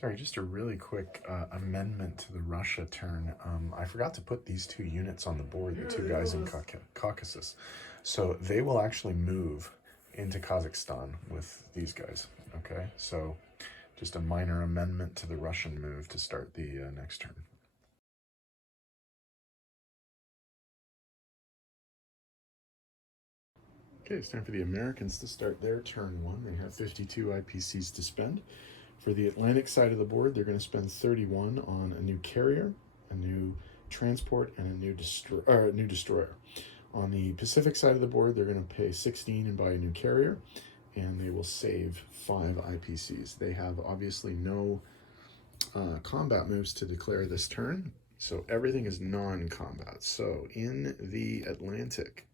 Sorry, just a really quick amendment to the Russia turn. I forgot to put these two units on the board, the two guys in Caucasus. So they will actually move into Kazakhstan with these guys, okay? So just a minor amendment to the Russian move to start the next turn. Okay, it's time for the Americans to start their turn one. They have 52 IPCs to spend. For the Atlantic side of the board, they're going to spend 31 on a new carrier, a new transport, and a new destroyer. On the Pacific side of the board, they're going to pay 16 and buy a new carrier, and they will save 5 IPCs. They have obviously no combat moves to declare this turn, so everything is non-combat. So in the Atlantic,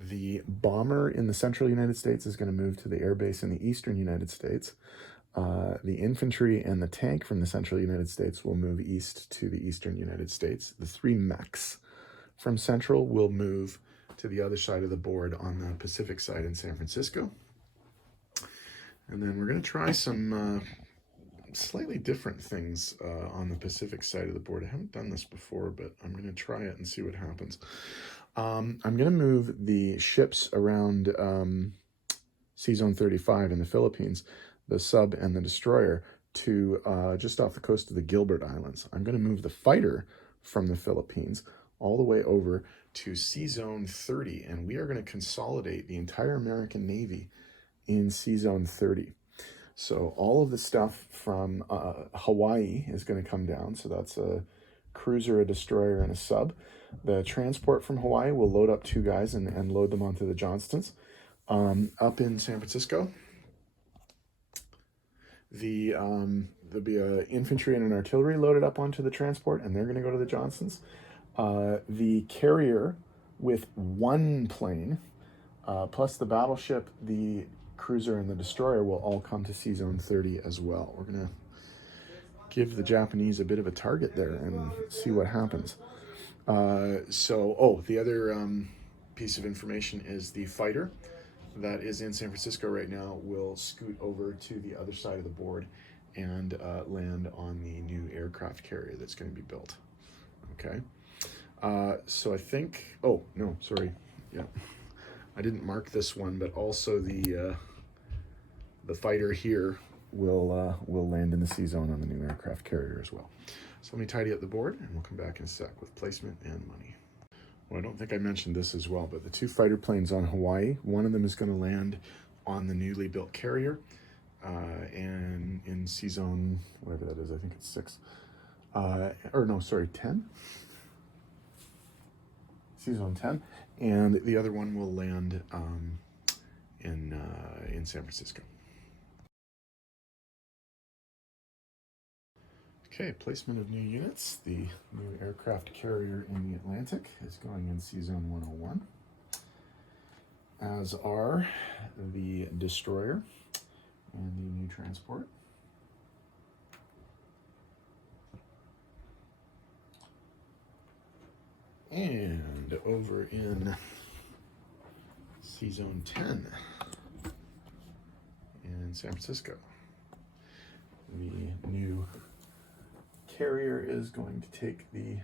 the bomber in the central United States is going to move to the airbase in the eastern United States. The infantry and the tank from the central United States will move east to the eastern United States. The 3 mechs from central will move to the other side of the board on the Pacific side in San Francisco. And then we're going to try some slightly different things on the Pacific side of the board. I haven't done this before, but I'm going to try it and see what happens. I'm going to move the ships around C-Zone 35 in the Philippines, the sub and the destroyer, to just off the coast of the Gilbert Islands. I'm going to move the fighter from the Philippines all the way over to C-Zone 30, and we are going to consolidate the entire American Navy in C-Zone 30. So all of the stuff from Hawaii is going to come down. So that's a cruiser, a destroyer, and a sub. The transport from Hawaii will load up 2 guys and load them onto the Johnstons. Up in San Francisco, there'll be an infantry and an artillery loaded up onto the transport, and they're going to go to the Johnstons. The carrier with 1 plane, plus the battleship, the cruiser, and the destroyer will all come to C-Zone 30 as well. We're going to give the Japanese a bit of a target there and see what happens. The other piece of information is the fighter that is in San Francisco right now will scoot over to the other side of the board and land on the new aircraft carrier that's going to be built. Okay. So I think, oh, no, sorry. Yeah. I didn't mark this one, but also the fighter here will land in the C-Zone on the new aircraft carrier as well. So let me tidy up the board, and we'll come back in a sec with placement and money. Well, I don't think I mentioned this as well, but the 2 fighter planes on Hawaii, one of them is going to land on the newly built carrier, and in C-Zone, whatever that is, I think it's 6. 10. C-Zone 10, and the other one will land in San Francisco. Okay, placement of new units. The new aircraft carrier in the Atlantic is going in C-Zone 101, as are the destroyer and the new transport. And over in C-Zone 10 in San Francisco, the new carrier is going to take the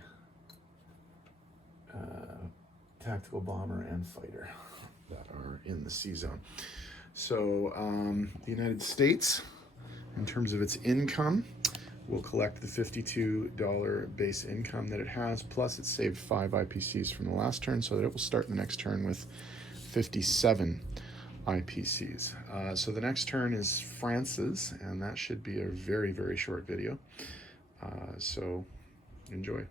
tactical bomber and fighter that are in the C-Zone. So the United States, in terms of its income, will collect the $52 base income that it has, plus it saved 5 IPCs from the last turn, so that it will start the next turn with 57 IPCs. So the next turn is France's, and that should be a very, very short video. So enjoy.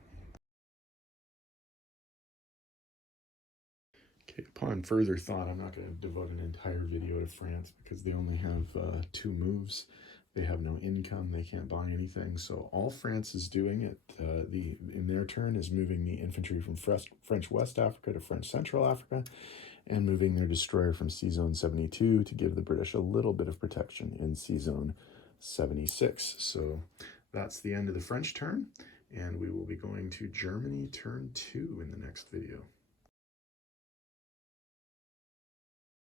Okay, upon further thought, I'm not going to devote an entire video to France because they only have 2 moves. They have no income. They can't buy anything. So all France is doing in their turn is moving the infantry from French West Africa to French Central Africa, and moving their destroyer from C-Zone 72 to give the British a little bit of protection in C-Zone 76. So that's the end of the French turn, and we will be going to Germany turn 2 in the next video.